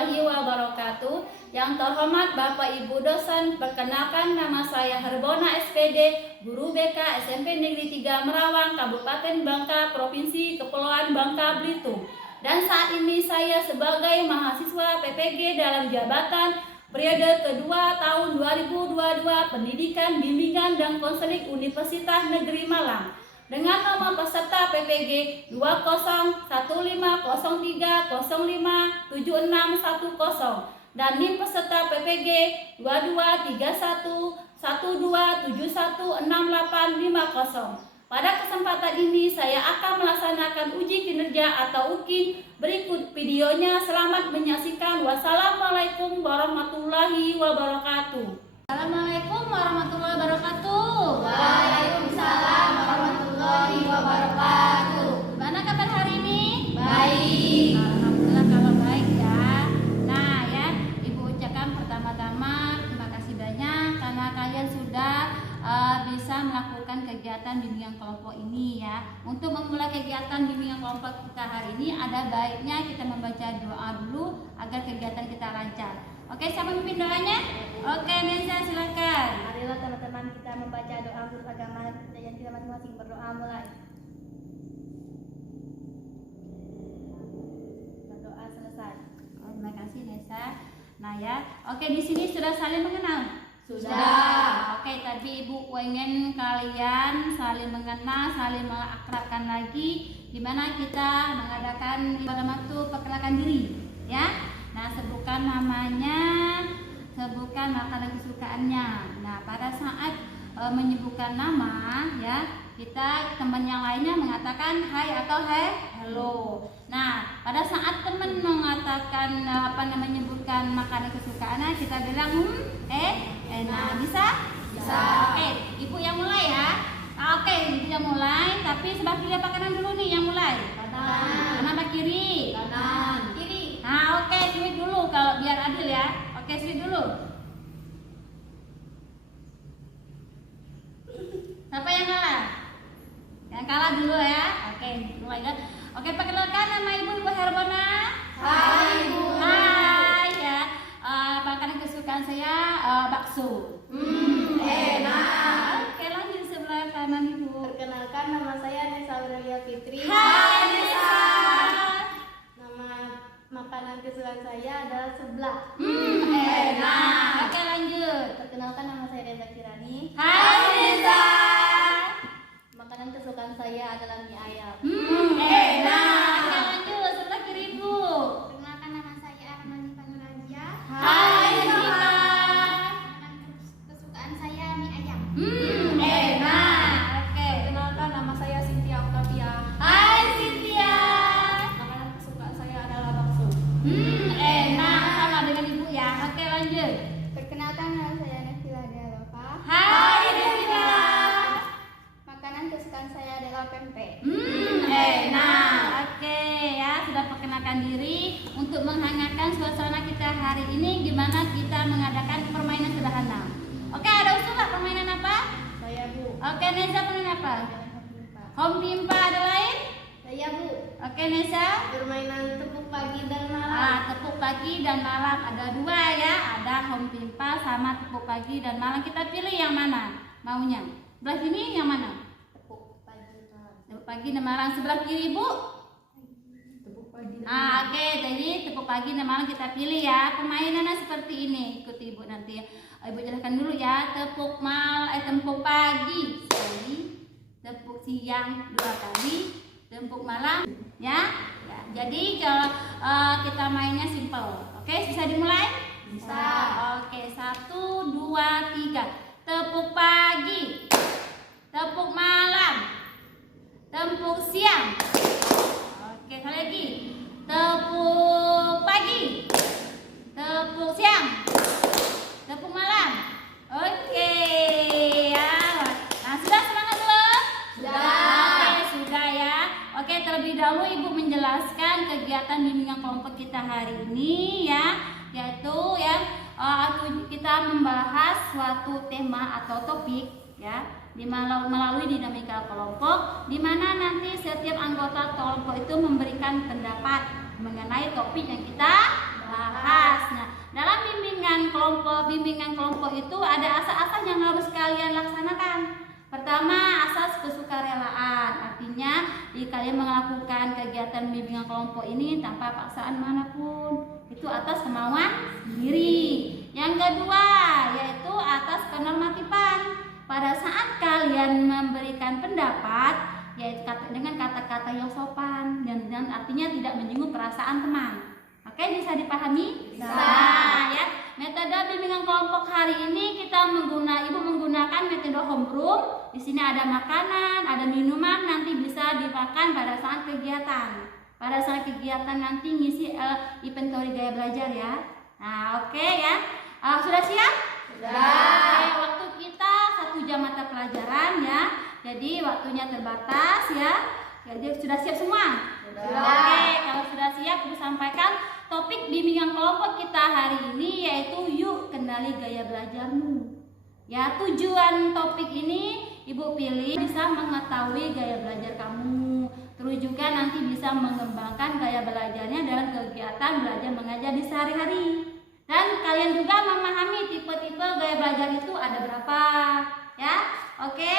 warahmatullahi wabarakatuh. Yang terhormat Bapak Ibu dosen, perkenalkan nama saya Herbona SPD, guru BK SMP Negeri 3 Merawang, Kabupaten Bangka, Provinsi Kepulauan Bangka Belitung. Dan saat ini saya sebagai mahasiswa PPG dalam jabatan periode kedua tahun 2022 Pendidikan, Bimbingan, dan Konseling Universitas Negeri Malang. Dengan nomor peserta PPG 201503057610 dan NIM peserta PPG 223112716850. Pada kesempatan ini saya akan melaksanakan uji kinerja atau UKIN. Berikut videonya, selamat menyaksikan. Wassalamualaikum warahmatullahi wabarakatuh. Assalamualaikum warahmatullahi wabarakatuh. Waalaikumsalam warahmatullahi wabarakatuh. Gimana kabar hari ini? Baik. Alhamdulillah kabar baik ya. Nah ya, Ibu ucapkan pertama-tama terima kasih banyak karena kalian sudah bisa melakukan kegiatan bimbingan kelompok ini ya. Untuk memulai kegiatan bimbingan kelompok kita hari ini, ada baiknya kita membaca doa dulu agar kegiatan kita lancar. Oke, siapa memimpin doanya? Oke, Nesa silakan. Marilah teman-teman kita membaca doa untuk agama dan kita masing-masing berdoa mulai. Berdoa selesai. Oh, terima kasih Nesa. Nah ya, oke, di sini sudah saling mengenal. Sudah. Oke, tadi Ibu ingin kalian saling mengenal, saling mengakrabkan lagi, dimana kita mengadakan perkenalkan diri, ya. Nah, sebutkan namanya, sebutkan makanan kesukaannya. Nah, pada saat menyebutkan nama, ya, kita teman yang lainnya mengatakan hai atau hello. Nah, pada saat teman mengatakan menyebutkan makanan kesukaannya, kita bilang enak. Bisa? Bisa. Oke, Ibu yang mulai ya. Oke, Ibu yang mulai, tapi sebelah kiri apa kanan dulu nih yang mulai? Kanan. Kanan apa kiri? Kanan. Kiri. Nah, oke, sweet dulu kalau biar adil ya. Oke, sweet dulu. Siapa yang kalah? Yang kalah dulu ya. Oke, mulai kan. Oke, perkenalkan nama Ibu Herbona. Hai, Ibu. Hai ya. Makanan kesukaan saya bakso. Enak. Oke, lanjut sebelah kanan Ibu. Perkenalkan, nama saya Nesa Aurelia Fitri. Hai Nesa. Nama makanan kesukaan saya adalah seblak. Enak. Oke, lanjut. Perkenalkan, nama saya Reza Kirani. Hai Nesa. Makanan kesukaan saya adalah mie ayam. Enak. Oke, lanjut sebelah kiri Ibu. Perkenalkan, nama saya Armani Panuraja. Hai Nisa. Makanan kesukaan saya mie ayam. Enak. Oke. Perkenalkan, nama saya Cynthia Octavia. Hai Cynthia. Makanan kesukaan saya adalah bakso. Enak, sama dengan Ibu ya. Oke, lanjut. Perkenalkan, nama saya Nafila Dialova. Hai Nisa. Makanan kesukaan saya adalah pempek. Enak. Oke ya, sudah perkenalkan diri. Untuk menghangatkan suasana kita hari ini, gimana kita mengadakan permainan sederhana. Oke, ada usul nggak permainan apa? Saya Bu. Oke, Nesa permainan apa? Home pimpa, ada lain? Saya Bu. Oke, Nesa. Permainan tepuk pagi dan malam. Tepuk pagi dan malam ada dua ya, ada home pimpa sama tepuk pagi dan malam. Kita pilih yang mana maunya. Sebelah sini yang mana? Tepuk pagi dan malam. Tepuk pagi dan malam. Sebelah kiri Ibu. Tepuk pagi dan Oke, jadi tepuk pagi dan malam kita pilih ya. Permainannya seperti ini. Ikuti Ibu nanti. Ibu jelaskan dulu ya. Tepuk pagi sekali, tepuk siang 2 kali, tepuk malam ya. Jadi kalau kita mainnya simple. Oke, bisa dimulai? Bisa. Oke, 1, 2, 3. Tepuk pagi, tepuk malam, tepuk siang. Oke, sekali lagi. Tepuk pagi, tepuk siang, tepuk malam. Oke ya. Nah, sudah semangat belum? Sudah. Oke, sudah ya. Oke, terlebih dahulu Ibu menjelaskan kegiatan bimbingan kelompok kita hari ini ya, yaitu ya kita membahas suatu tema atau topik ya, melalui dinamika kelompok, di mana nanti setiap anggota kelompok itu memberikan pendapat mengenai topik yang kita bahas. Nah, dalam bimbingan kelompok itu ada asas-asas yang harus kalian laksanakan. Pertama, asas kesukarelaan, artinya kalian melakukan kegiatan bimbingan kelompok ini tanpa paksaan manapun, itu atas kemauan sendiri. Yang kedua, yaitu atas kenormatifan. Pada saat kalian memberikan pendapat, yaitu dengan kata-kata yang sopan dan artinya tidak menyinggung perasaan teman. Oke, bisa dipahami? Bisa. Nah, ya. Metode bimbingan kelompok hari ini Ibu menggunakan metode homeroom. Di sini ada makanan, ada minuman, nanti bisa dimakan pada saat kegiatan. Pada saat kegiatan nanti ngisi inventory gaya belajar ya. Nah, oke ya. Sudah siap? Sudah. Oke, waktu kita 1 jam mata pelajaran ya. Jadi waktunya terbatas ya. Jadi sudah siap semua? Sudah. Oke, kalau sudah siap Ibu sampaikan topik bimbingan kelompok kita hari ini yaitu yuk kenali gaya belajarmu. Ya, tujuan topik ini Ibu pilih bisa mengetahui gaya belajar kamu. Terus juga nanti bisa mengembangkan gaya belajarnya dalam kegiatan belajar mengajar di sehari-hari. Dan kalian juga memahami tipe-tipe gaya belajar itu ada berapa. Ya, oke?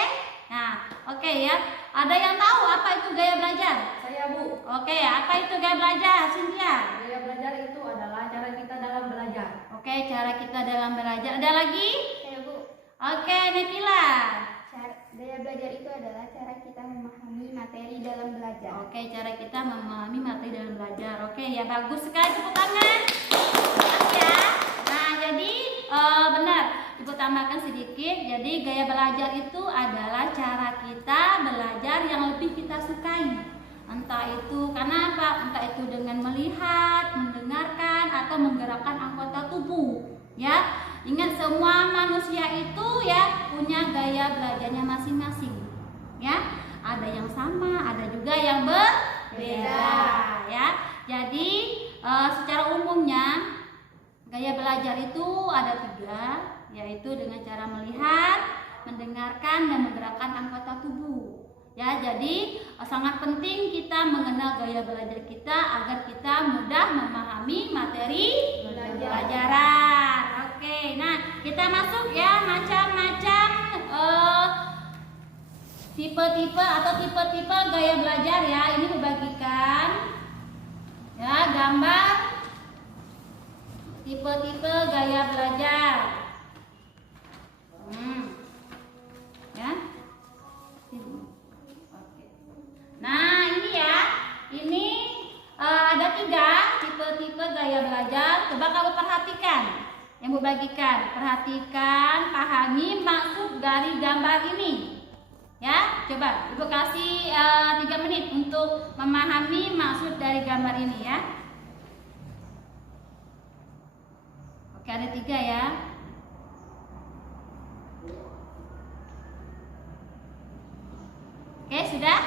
Nah, oke ya. Ada yang tahu apa itu gaya belajar? Saya Bu, Oke, apa itu gaya belajar, Cynthia? gaya belajar itu adalah cara kita dalam belajar. Oke, cara kita dalam belajar. Ada lagi? Saya Bu, Oke, Netila. gaya belajar itu adalah cara kita memahami materi dalam belajar. Oke, cara kita memahami materi dalam belajar. Oke, ya bagus sekali, tepuk tangan. Jelas ya. Nah, jadi benar. Ibu tambahkan sedikit. Jadi gaya belajar itu adalah cara kita belajar yang lebih kita sukai. Entah itu karena apa? Entah itu dengan melihat, mendengarkan, atau menggerakkan anggota tubuh. Ya, ingat semua manusia itu ya punya gaya belajarnya masing-masing. Ya, ada yang sama, ada juga yang berbeda. Ya, jadi secara umumnya gaya belajar itu ada 3, yaitu dengan cara melihat, mendengarkan, dan menggerakkan anggota tubuh. Ya, jadi sangat penting kita mengenal gaya belajar kita agar kita mudah memahami materi pelajaran. Oke, nah kita masuk ya macam-macam tipe-tipe atau tipe-tipe gaya belajar ya. Ini dibagikan ya gambar tipe-tipe gaya belajar. Ya. Oke. Nah ini ya, ini ada 3 tipe-tipe gaya belajar. Coba kamu perhatikan yang Bu bagikan. Perhatikan, pahami maksud dari gambar ini. Ya, coba Ibu kasih 3 menit untuk memahami maksud dari gambar ini ya. Oke, ada 3 ya. Oke, sudah?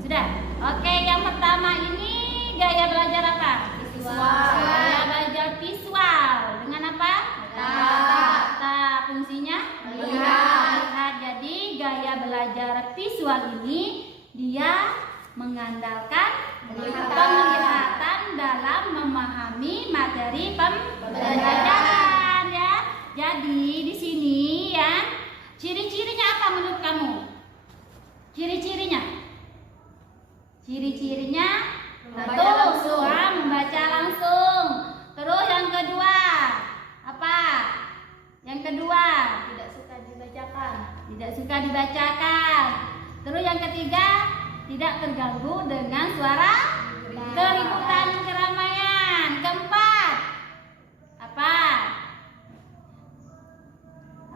Sudah. Oke, yang pertama ini gaya belajar apa? Visual. Gaya belajar visual. Dengan apa? Mata. Fungsinya? Melihat. Jadi gaya belajar visual ini dia mengandalkan penglihatan dalam memahami materi pembelajaran ya. Jadi di sini ya, ciri-cirinya apa menurut kamu? Ciri-cirinya Membaca langsung. Membaca langsung. Terus yang kedua apa? Yang kedua Tidak suka dibacakan. tidak suka dibacakan. Terus yang ketiga tidak terganggu dengan suara keributan keramaian. Keempat apa?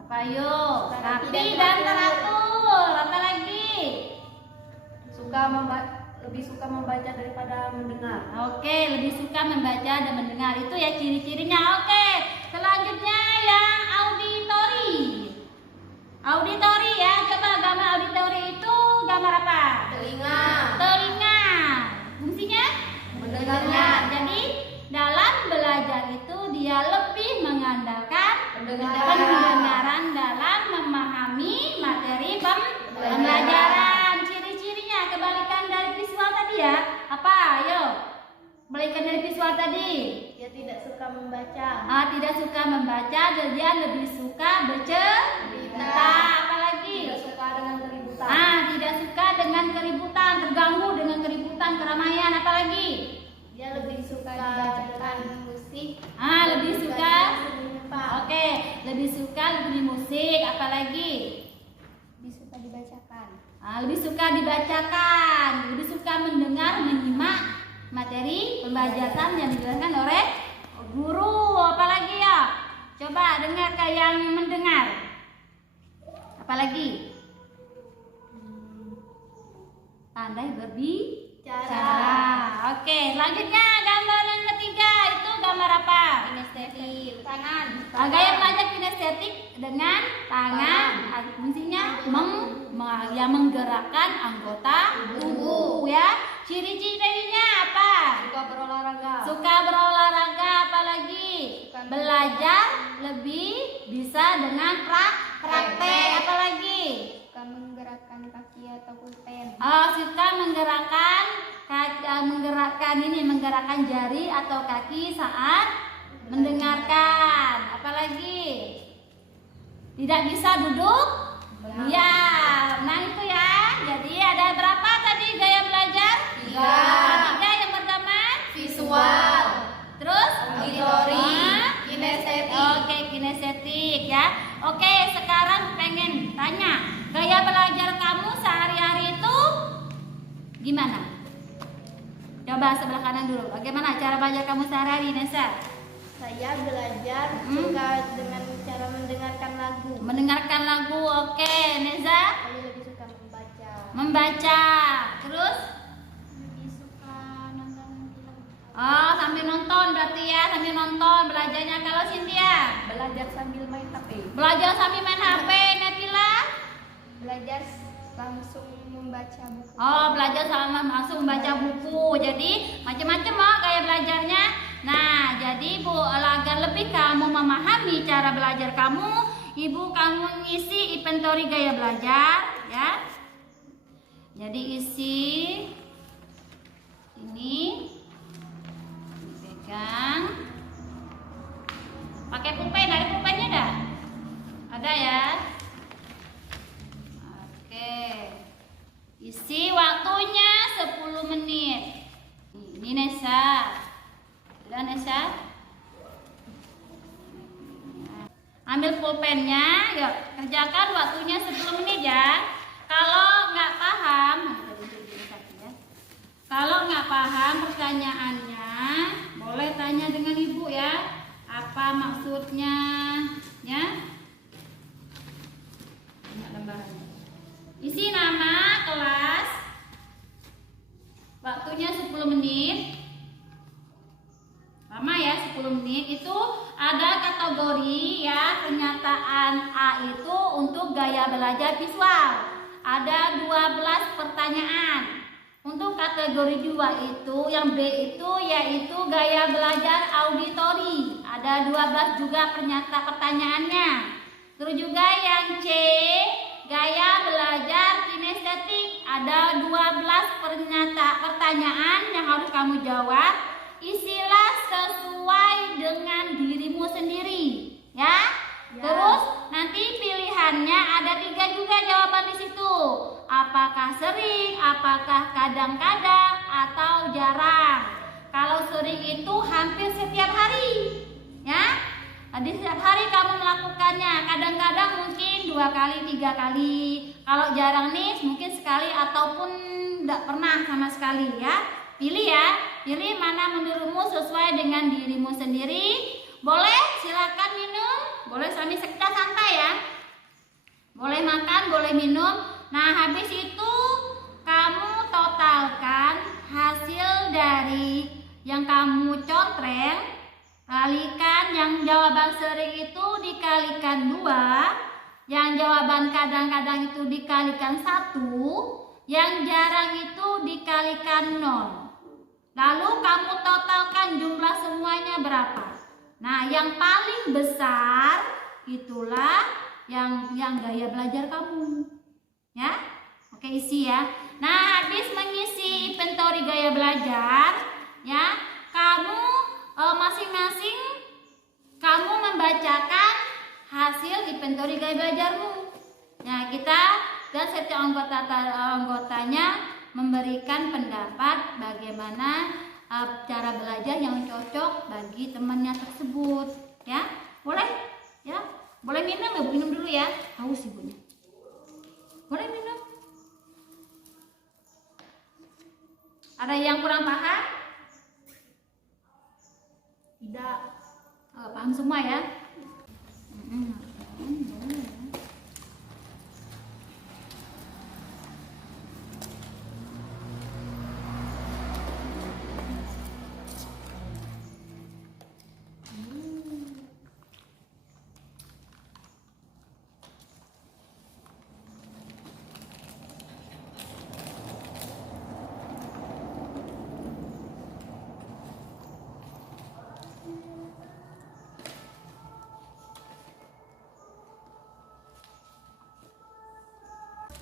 Apa yuk? Rapi dan teratur. Apa lagi? Lebih suka membaca daripada mendengar. Oke, lebih suka membaca dan mendengar. Itu ya ciri-cirinya. Oke, selanjutnya yang auditori. Auditori ya, coba gambar auditori itu gambar apa? Telinga. Telinga. Fungsinya? Mendengarnya. Jadi dalam belajar itu dia lebih mengandalkan Pendengaran. pendengaran dalam memahami materi pembelajaran. Ciri-cirinya kebalikan dari visual tadi ya. Apa? Ayo. Kebalikan dari visual tadi. Dia suka membaca. Tidak suka membaca, dia lebih suka bercerita. Apalagi? Tidak suka dengan keributan. Tidak suka dengan keributan, terganggu dengan keributan, keramaian. Apalagi? Dia lebih suka dibacakan musik. Lebih suka. Pak. Oke, lebih suka dengerin musik. Apalagi? Lebih suka dibacakan. Lebih suka dibacakan, lebih suka mendengar, menyimak materi pembelajaran yang dijelaskan oleh guru. Apalagi ya? Coba dengar kayak yang mendengar. Apalagi? Pandai berbicara. Oke, selanjutnya gambar yang ketiga itu gambar apa? Kinestetik. Tangan. Gaya belajar kinestetik dengan tangan. Fungsinya menggerakkan anggota tubuh ya. Ciri-cirinya apa? Suka berolahraga. Suka berolahraga, apalagi belajar lebih bisa dengan praktek. Apalagi? Suka menggerakkan kaki atau pulpen. Suka menggerakkan jari atau kaki saat mendengarkan. Apalagi? Tidak bisa duduk diam. Nah itu ya. Jadi ada berapa tadi gaya belajar? 3. Yang pertama Visual, terus auditori, kinestetik. Oke, kinestetik ya. Oke, sekarang pengen tanya, gaya belajar kamu sehari-hari itu gimana? Coba sebelah kanan dulu. Bagaimana cara belajar kamu sehari-hari, Nesa? Saya belajar suka dengan cara mendengarkan lagu. Mendengarkan lagu. Oke, Neza? Saya lebih suka membaca. Membaca. Terus? Lebih suka nonton film. Sambil nonton berarti ya, sambil nonton belajarnya. Kalau Cynthia? Belajar sambil main HP. Belajar sambil main HP. Natila? Belajar langsung membaca buku. Belajar sama langsung membaca buku. Jadi macam-macam gaya belajarnya. Nah, jadi Bu, agar lebih kamu memahami cara belajar kamu, Ibu kamu ngisi inventory gaya belajar ya. Jadi isi ini pegang. Pakai pulpen, ada pulpennya enggak? Ada ya? Oke. Isi waktunya 10 menit. Ini Nesa. Sudah Nesa? Ambil pulpennya, yuk kerjakan waktunya 10 menit ya. Kalau nggak paham, kalau nggak paham pertanyaannya, boleh tanya dengan ibu ya. Apa maksudnya? Ya. Banyak lembarannya. Isi nama kelas. Waktunya 10 menit. Lama ya, 10 menit. Itu ada kategori ya, pernyataan A itu untuk gaya belajar visual. Ada 12 pertanyaan. Untuk kategori 2 itu, yang B itu yaitu gaya belajar auditori. Ada 12 juga pertanyaannya. Terus juga yang C, gaya belajar kinestetik. Ada 12 pertanyaan yang harus kamu jawab. Isilah sesuai dengan dirimu sendiri, ya. Terus nanti pilihannya ada 3 juga jawaban di situ. Apakah sering, apakah kadang-kadang, atau jarang. Kalau sering itu hampir setiap hari, ya. Jadi setiap hari kamu melakukannya. Kadang-kadang mungkin 2 kali, 3 kali. Kalau jarang nih mungkin sekali ataupun tidak pernah sama sekali ya. Pilih ya, pilih mana menurutmu sesuai dengan dirimu sendiri. Boleh silakan minum, boleh sambil kita santai ya. Boleh makan, boleh minum. Nah habis itu kamu totalkan hasil dari yang kamu contreng. Kalikan yang jawaban sering itu dikalikan 2, yang jawaban kadang-kadang itu dikalikan 1, yang jarang itu dikalikan 0. Lalu kamu totalkan jumlah semuanya berapa. Nah yang paling besar itulah yang gaya belajar kamu, ya. Oke, isi ya. Nah habis mengisi inventory gaya belajar, ya, kamu masing-masing kamu membacakan hasil inventory gaya belajarmu. Nah, kita dan setiap anggotanya memberikan pendapat bagaimana cara belajar yang cocok bagi temannya tersebut. Ya, boleh? Ya, boleh minum ya, minum dulu ya. Haus ibunya. Boleh minum. Ada yang kurang paham? Tidak. Paham semua ya?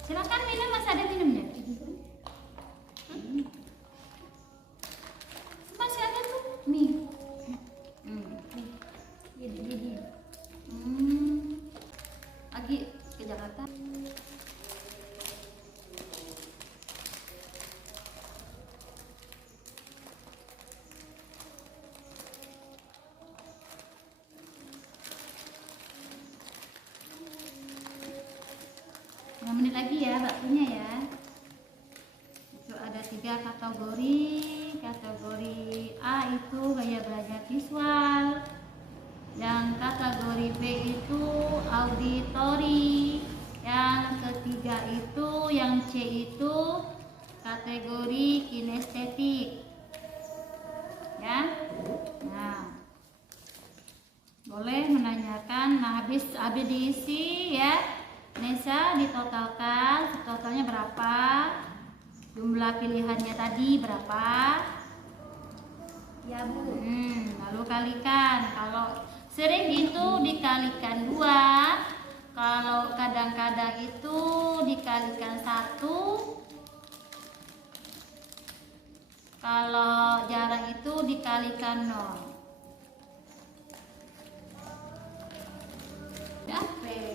Silakan minum, masih ada minumnya. Masih ada tuh mie. Lagi ke Jakarta. Menit lagi ya waktunya ya. Itu ada 3 kategori. Kategori A itu gaya belajar visual. Yang kategori B itu auditory. Yang ketiga itu, yang C itu kategori kinestetik. Ya. Nah, boleh menanyakan. Nah, habis diisi ya. Nesa ditotalkan, totalnya berapa? Jumlah pilihannya tadi berapa? Ya Bu. Lalu kalikan. Kalau sering itu dikalikan 2. Kalau kadang-kadang itu dikalikan 1. Kalau jarang itu dikalikan 0.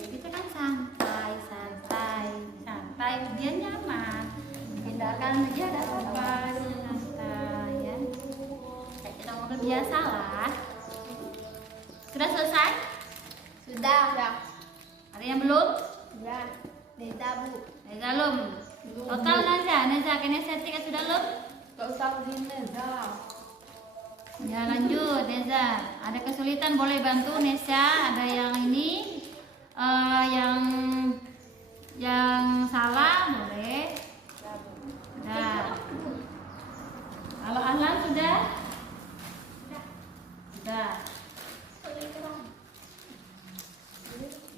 Kita kan santai, dia nyaman, pindahkan aja ada apa, santai ya. Kayak kita ngobrol biasa lah. Sudah selesai? Sudah. Ada yang belum? Ya. Neza Bu. Belum. Total Neza kinestetik sudah belum? Gak usah begini, Neza. Ya lanjut Neza. Ada kesulitan boleh bantu Neza. Ada yang ini yang salah boleh. Nah, kalau Ahlan sudah? Sudah.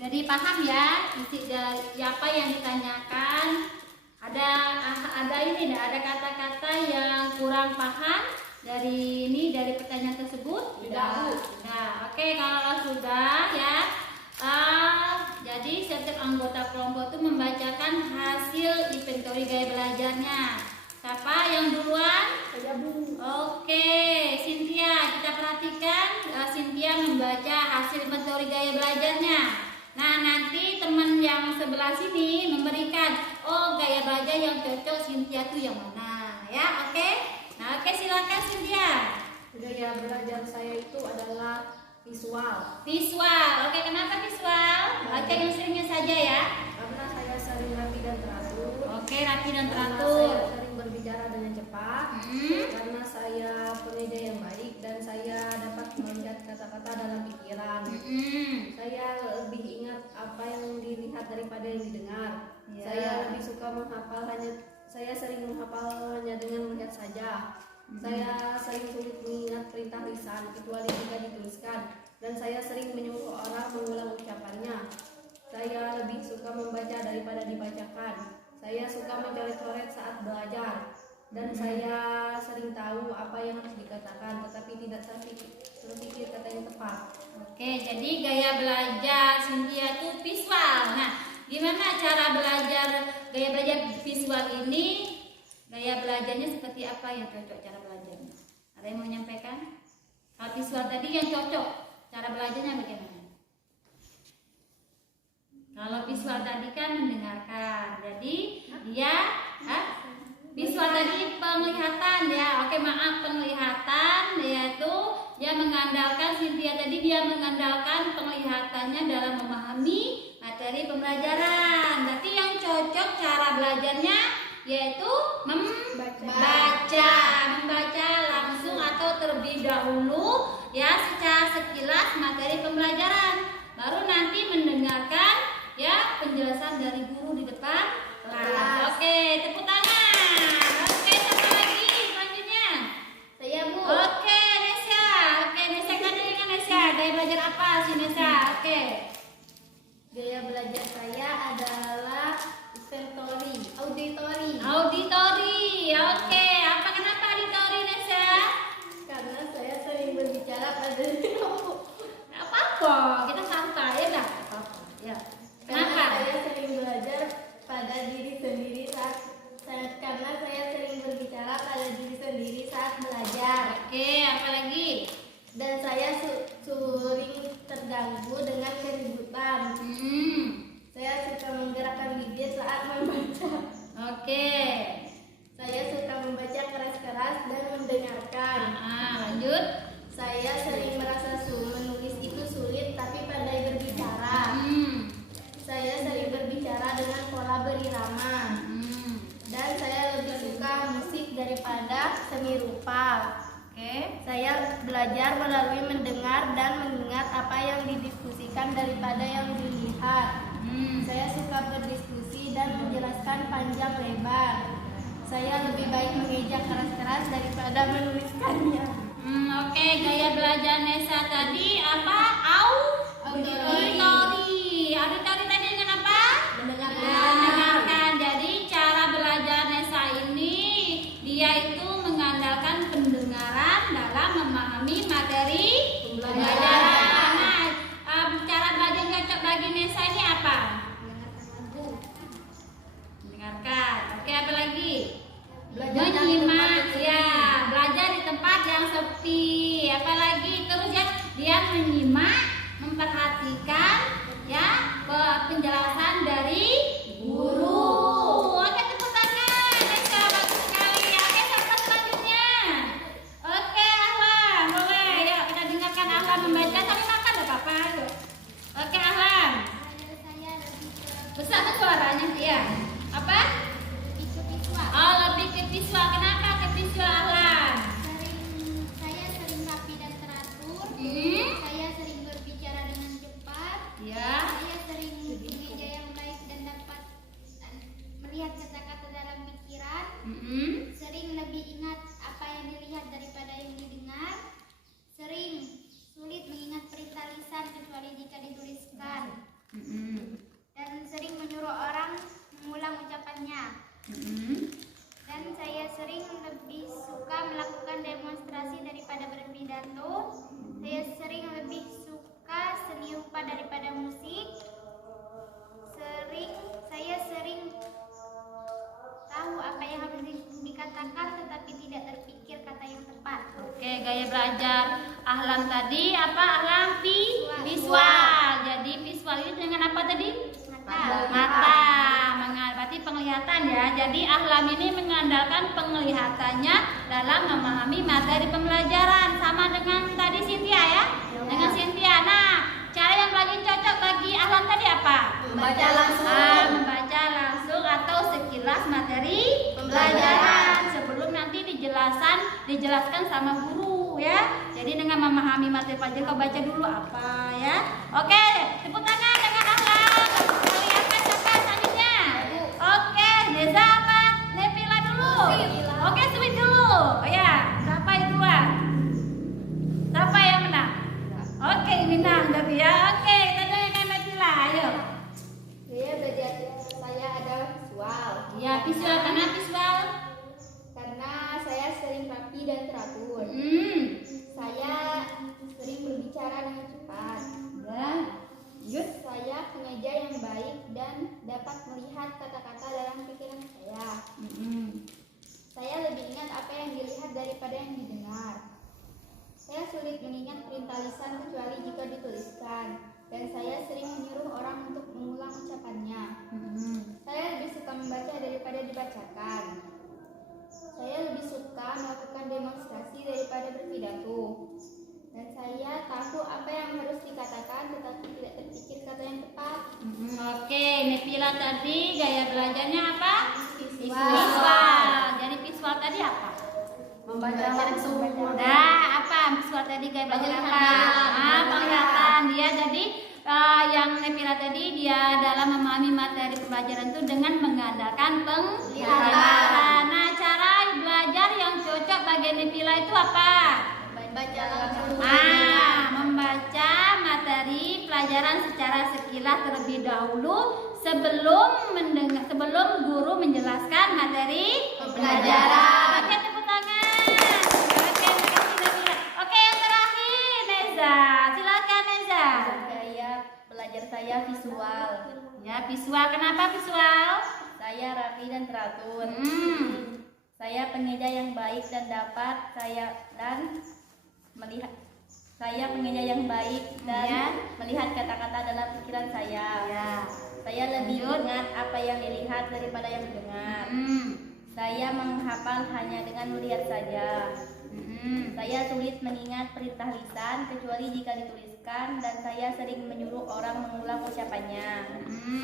Jadi paham ya isi dari apa yang ditanyakan. Ada ini, ada kata-kata yang kurang paham dari pertanyaan tersebut? Tidak. Nah, oke, kalau sudah ya. Jadi setiap anggota kelompok itu membacakan hasil inventory gaya belajarnya. Siapa yang duluan? Saya Bu. Oke, Cynthia, kita perhatikan Cynthia membaca hasil inventory gaya belajarnya. Nah, nanti teman yang sebelah sini memberikan gaya belajar yang cocok Cynthia itu yang mana, ya? Oke. Nah, oke, silakan Cynthia. Gaya belajar saya itu adalah visual. Oke, kenapa visual? Baca yang seringnya saja ya. Karena saya sering rapi dan teratur. Oke, rapi dan Karena teratur. saya sering berbicara dengan cepat. Karena saya pemeja yang baik dan saya dapat melihat kata-kata dalam pikiran. Saya lebih ingat apa yang dilihat daripada yang didengar. Ya. Saya lebih suka saya sering menghafal hanya dengan melihat saja. Saya sering sulit mengingat perintah lisan kecuali jika dituliskan, dan saya sering menyuruh orang mengulang ucapannya. Saya lebih suka membaca daripada dibacakan. Saya suka mencoret-coret saat belajar, dan saya sering tahu apa yang harus dikatakan, tetapi tidak terpikir kata yang tepat. Oke, jadi gaya belajar Cynthia itu visual. Nah, gimana cara belajar gaya belajar visual ini? Gaya belajarnya seperti apa yang cocok cara belajarnya? Ada yang mau menyampaikan? Kalau visual tadi yang cocok Cara belajarnya bagaimana? Kalau visual tadi kan mendengarkan, jadi dia visual tadi penglihatan ya. Oke, maaf, penglihatan yaitu dia mengandalkan, Cynthia tadi dia mengandalkan penglihatannya dalam memahami materi pembelajaran. Berarti yang cocok cara belajarnya yaitu membaca langsung atau terlebih dahulu ya, secara sekilas materi pembelajaran, baru nanti mendengarkan ya penjelasan dari guru di depan kelas. Oke, tepuk tangan. Oke, siapa lagi selanjutnya? Saya, Bu. Oke, Nesya. Oke, Nesya, kan dengan Nesya gaya belajar apa sih Nesya? Oke. Gaya belajar saya adalah auditori. Oke, apa kenapa auditori Nesya? Karena saya sering berbicara pada Nggak apa-apa, kita santai ya dah. Nggak apa-apa. Ya. Karena Kenapa? saya sering belajar pada diri sendiri karena saya sering berbicara pada diri sendiri saat belajar. Oke, apa lagi? Dan saya sering terganggu dengan keributan. Saya suka menggerakkan bibir saat membaca. Oke. Saya suka membaca keras-keras dan mendengarkan. Lanjut. Saya sering merasa menulis itu sulit tapi pandai berbicara. Saya sering berbicara dengan pola berirama. Dan saya lebih suka musik daripada seni rupa. Oke. Saya belajar melalui mendengar dan mengingat apa yang didiskusikan daripada yang dilihat. Saya suka berdiskusi dan menjelaskan panjang lebar. Saya lebih baik mengeja keras-keras daripada menuliskannya. Oke, gaya belajar Nesa tadi apa? Auditori. Auditori tadi dengan apa? Mendengarkan. Jadi cara belajar Nesa ini dia itu mengandalkan pendengaran dalam memahami materi pembelajaran. Nah, cara belajar cocok bagi Nesa ini apa? Mendengarkan. Oke, apa lagi? Menyimak ya, belajar di tempat yang sepi. Apalagi terus ya, dia menyimak, memperhatikan ya penjelasan dari guru. Oke, tepuk tangan. Nesa, bagus sekali. Oke, siapa selanjutnya? Oke, Ahlan, boleh. Yuk kita dengarkan Ahlan membaca sambil makan, gak apa-apa. Yuk. Oke, Ahlan. Besar suaranya ya. Apa? Oh, lebih ke visual. Kenapa ke visual, Ahlan? Saya sering rapi dan teratur. Saya sering berbicara dengan cepat. Ya. Saya sering mengeja yang baik dan dapat melihat kata-kata dalam pikiran. Sering lebih ingat apa yang dilihat daripada yang didengar. Sering sulit mengingat perintah lisan kecuali jika dituliskan. Dan sering menyuruh orang mengulang ucapannya. Dan saya sering lebih suka melakukan demonstrasi daripada berpidato. Saya sering lebih suka seni rupa daripada musik. Saya sering tahu apa yang harus dikatakan tetapi tidak terpikir kata yang tepat. Oke, gaya belajar Ahlan tadi apa? Ahlan visual. Jadi visual itu dengan apa tadi? Mata. Berarti penglihatan ya. Jadi Ahlan ini mengandalkan penglihatannya dalam memahami materi pembelajaran, sama dengan tadi Cynthia ya. Dengan Cynthia. Nah, cara yang paling cocok bagi Ahlan tadi apa? Membaca langsung. Membaca langsung atau sekilas materi pembelajaran sebelum nanti dijelaskan sama guru ya. Jadi dengan memahami materi pelajaran kau baca dulu apa ya. Oke, tepuk tangan dengan Ahlan. Sekali apa siapa selanjutnya? Oke, Neza apa? Nepila dulu. Oke, Sweet dulu. Oh ya, siapa yang duluan? Siapa yang menang? Oke, menang tapi ya. Oke, kita dengarkan Nepila. Ayo. Gaya belajar saya adalah visual. Ya, visual karena visual. Karena saya sering rapi dan teratur. Saya sering berbicara dengan cepat. Saya pengeja yang baik dan dapat melihat kata-kata dalam pikiran saya. Saya lebih ingat apa yang dilihat daripada yang didengar. Saya sulit mengingat perintah lisan kecuali jika dituliskan. Dan saya sering menyuruh orang untuk mengulang ucapannya. Saya lebih suka membaca daripada dibacakan. Saya lebih suka melakukan demonstrasi daripada berpidato. Dan saya tahu apa yang harus dikatakan tetapi tidak terpikir kata yang tepat. Oke, Nepila tadi gaya belajarnya apa? Visual. Visual. Jadi visual tadi apa? Membaca langsung. Nah, apa visual tadi gaya belajar apa? Penglihatan. Dia jadi yang Nepila tadi dia dalam memahami materi pembelajaran itu dengan mengandalkan penglihatan. Nah, cara belajar yang cocok bagi Nepila itu apa? Baca langsung. Membaca materi pelajaran secara sekilas terlebih dahulu sebelum guru menjelaskan materi pembelajaran. Oke, tepuk tangan. Oke, terima kasih Nabila. Oke, yang terakhir Neza. Silakan Neza. Gaya belajar saya visual. Ya, visual. Kenapa visual? Saya rapi dan teratur. Saya pengeja yang baik dan dapat melihat kata-kata dalam pikiran saya. Ya. Saya lebih ingat apa yang dilihat daripada yang didengar. Saya menghafal hanya dengan melihat saja. Saya sulit mengingat perintah lisan kecuali jika dituliskan dan saya sering menyuruh orang mengulang ucapannya.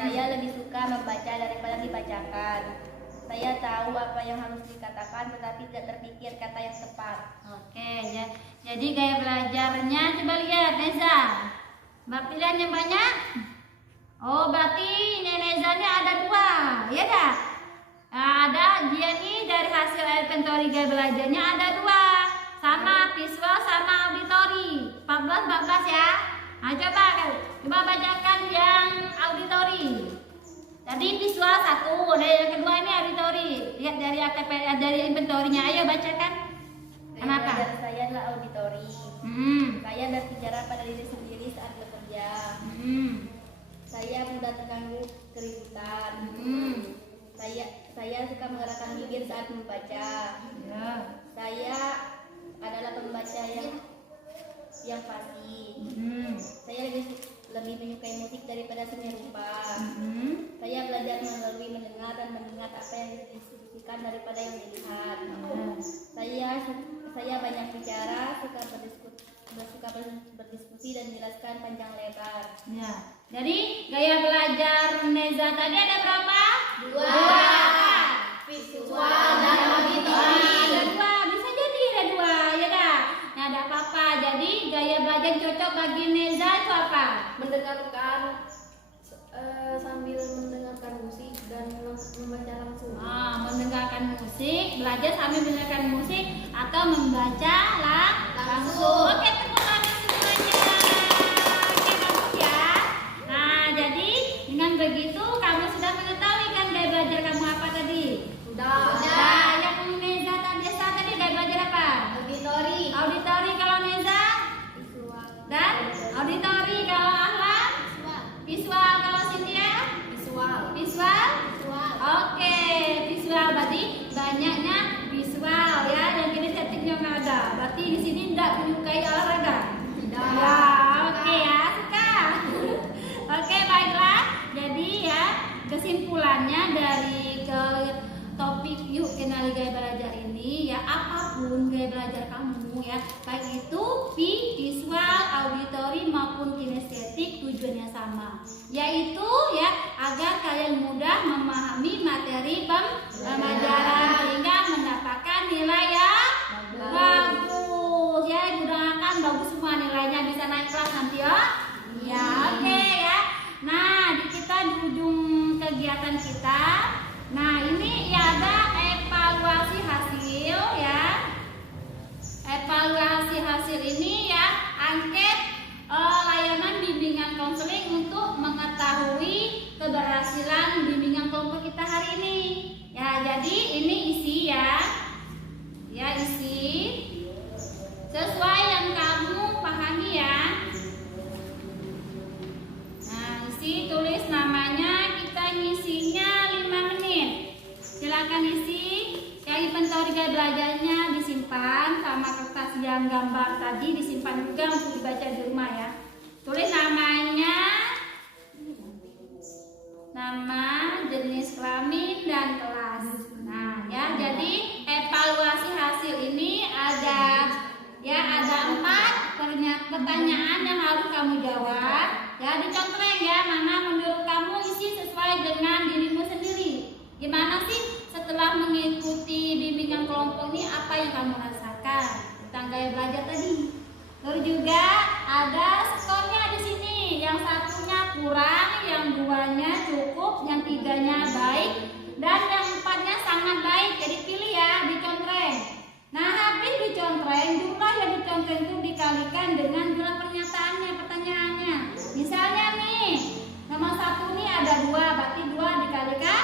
Saya lebih suka membaca daripada dibacakan. Saya tahu apa yang harus dikatakan tetapi tidak terpikir kata yang tepat. Oke, ya. Jadi gaya belajarnya coba lihat Neza. Pilihan yang banyak. Oh, berarti Neza ini ada 2, ya dah? Ada dia nih dari hasil inventory gaya belajarnya ada 2. Sama visual sama auditori. 14 ya. Nah, coba bacakan yang auditori. Tadi visual 1, dan yang kedua ini auditori. Lihat dari inventorinya. Ayo bacakan. Kenapa? Belajar saya adalah auditori. Saya berbicara pada diri sendiri saat bekerja. Saya mudah terganggu keributan. Saya suka menggerakkan bibir saat membaca. Saya adalah pembaca yang fasih. Saya lebih menyukai musik daripada seni rupa. Saya belajar melalui mendengar dan mengingat apa yang didiskusikan daripada yang dilihat. Saya banyak bicara, suka berdiskusi dan menjelaskan panjang lebar. Ya. Jadi gaya belajar Neza tadi ada berapa? 2. Visual dan auditori. Ada 2, bisa jadi ada 2, ya dah. Nah, ada apa-apa. Jadi gaya belajar cocok bagi Neza itu apa? Mendengarkan sambil mendengarkan musik dan membaca langsung. Mendengarkan musik, belajar sambil mendengarkan musik atau membaca langsung. Oke, tepuk tangan semuanya. Oke, bagus ya. Nah, jadi dengan begitu kamu sudah mengetahui kan gaya belajar kamu apa tadi? Sudah. Yang Neza tadi gaya belajar apa? Auditori. Auditori kalau Neza? Visual. Dan auditori kalau Ahlan? Visual kalau Cynthia? Visual? Oke, visual berarti banyaknya visual ya, yang kinestetiknya nggak ada. Berarti di sini tidak menyukai olahraga. Tidak. Ya, oke ya, suka. Oke, baiklah. Jadi ya, kesimpulannya dari topik yuk kenali gaya belajar ini ya, apapun gaya belajar kamu ya, baik itu visual, auditori maupun kinestetik, tujuannya sama, yaitu ya agar kalian mudah memahami materi pembelajaran sehingga mendapatkan nilai yang bagus ya. Mudah-mudahan bagus semua nilainya, bisa naik kelas nanti ya. Ya, oke ya. Nah, kita di ujung kegiatan kita. Nah, ini ya ada evaluasi hasil ya. Evaluasi hasil ini ya, angket layanan bimbingan konseling untuk mengetahui keberhasilan bimbingan kelompok kita hari ini. Ya, jadi ini isi ya. Ya, isi sesuai yang kamu pahami ya. Nah, isi tulis namanya, kita ngisinya 5 menit. Silakan isi. Yang inventory gaya belajarnya disimpan sama kertas yang gambar tadi disimpan juga untuk dibaca di rumah ya. Tulis namanya, nama, jenis kelamin, dan kelas. Nah ya, jadi evaluasi hasil ini ada 4 pertanyaan yang harus kamu jawab. Ya, dicontreng ya, mana menurut kamu isi sesuai dengan dirimu sendiri. Gimana sih setelah mengikuti bimbingan kelompok ini, apa yang kamu rasakan tentang gaya belajar tadi? Lalu juga ada skornya di sini. Yang satunya kurang, yang 2-nya cukup, yang 3-nya baik, dan yang 4-nya sangat baik. Jadi pilih ya, dicontreng. Nah, habis dicontreng, jumlah yang dicontreng itu dikalikan dengan jumlah pertanyaannya. Misalnya nih, nomor 1 nih ada 2, berarti 2 dikalikan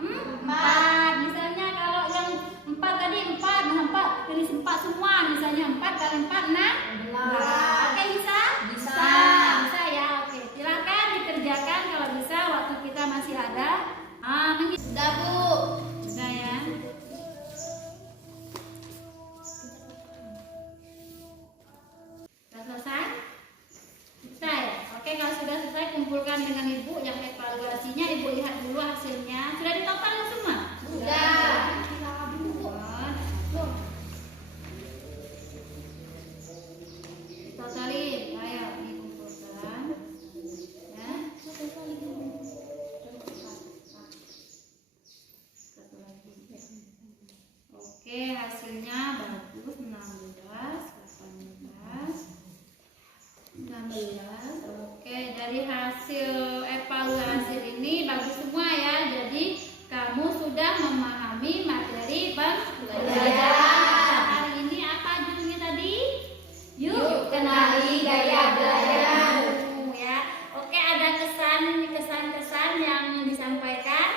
4. Misalnya kalau yang 4 tadi 4, nah 4 pilih 4 semua. Misalnya 4 kali 4, 16. Oke, bisa? Bisa ya, oke. Silakan dikerjakan kalau bisa, waktu kita masih ada. Sudah, Bu. Sudah ya. Sudah selesai? Selesai. Oke, kalau sudah selesai kumpulkan dengan Ibu yang evaluasinya. Ibu lihat dulu hasilnya. Sudah ditotalin semua? Sudah. Totalin, ayo dikumpulkan. Ya. Satu lagi. Oke, hasilnya bagus, 16. Oke, dari hasil evaluasi ini bagus semua ya. Jadi kamu sudah memahami materi pembelajaran. Hari ini apa judulnya tadi? Yuk kenali gaya belajar ya. Oke, ada kesan-kesan yang disampaikan.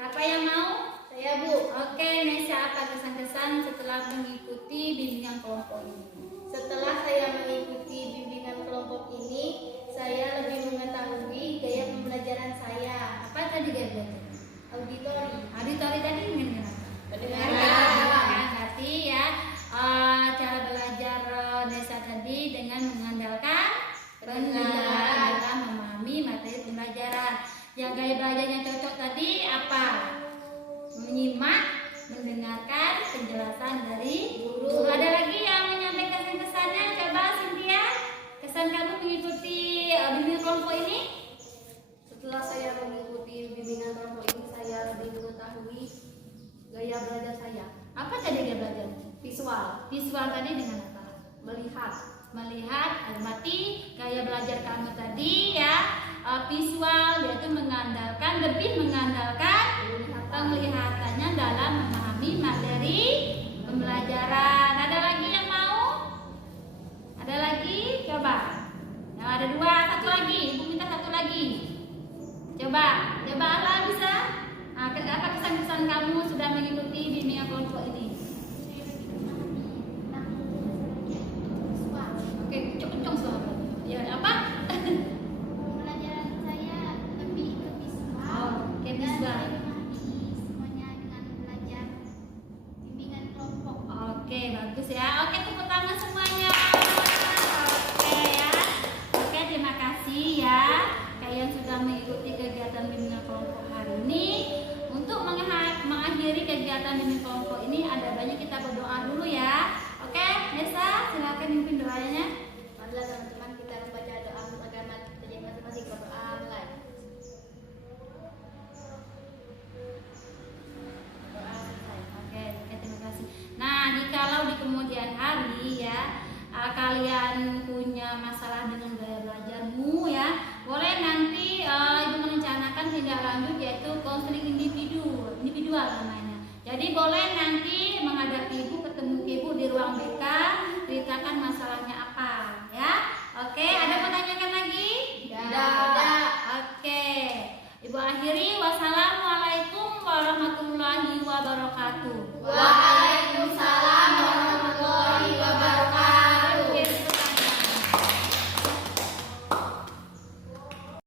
Siapa yang mau? Saya, Bu. Oke, Nesa, apa kesan-kesan setelah mengikuti bimbingan kelompok ini? Setelah saya mengikuti bimbingan kelompok ini, saya lebih mengetahui gaya pembelajaran saya. Apa tadi gaya belajar? Auditori Tadi dengan apa? Mendengarkan. Berarti ya cara belajar Nesa tadi dengan mengandalkan pendengaran dalam memahami materi pembelajaran. Yang gaya belajarnya cocok tadi apa? Menyimak, mendengarkan penjelasan dari guru. Ada lagi yang menyampaikan kesannya? Coba Cynthia, kesan kamu mengikuti bimbingan kelompok ini? Setelah saya mengikuti bimbingan kelompok ini, saya lebih mengetahui gaya belajar saya. Apa tadi gaya belajar? Visual Tadi dengan apa? Melihat, berarti gaya belajar kamu tadi ya visual, yaitu lebih mengandalkan penglihatannya dalam memahami materi pembelajaran. Ada lagi yang mau? Ada lagi? Coba. Yang ada 2, satu lagi. Ibu minta satu lagi. Coba Allah bisa? Nah, apa kesan-kesan kamu sudah mengikuti bimbingan kelompok ini? Oke, kencang suara. Ya, apa? Pembelajaran saya lebih ke visual. Oke, Dan visual. saya memahami semuanya dengan belajar bimbingan kelompok. Oke, bagus ya. Oke, tepuk tangan semuanya. Oke ya. Oke, terima kasih ya. Kalian sudah mengikuti kegiatan bimbingan kelompok hari ini. Untuk mengakhiri kegiatan bimbingan kelompok ini, ada banyak kita berdoa dulu ya. Oke, Nesa, silakan pimpin doanya. Marilah teman-teman kita membaca doa agama kita masing-masing berdoa mulai. Doa selesai. Oke, terima kasih. Nah, jikalau di kemudian hari ya kalian punya masalah dengan gaya belajarmu ya, boleh nanti Ibu merencanakan tindak lanjut yaitu konseling individual namanya. Jadi boleh nanti menghadapi Ibu, ketemu Ibu di ruang BK, ceritakan masalahnya apa ya. Oke, ada mau tanyakan lagi? Tidak. Oke. Ibu akhiri, wassalamualaikum warahmatullahi wabarakatuh. Waalaikumsalam.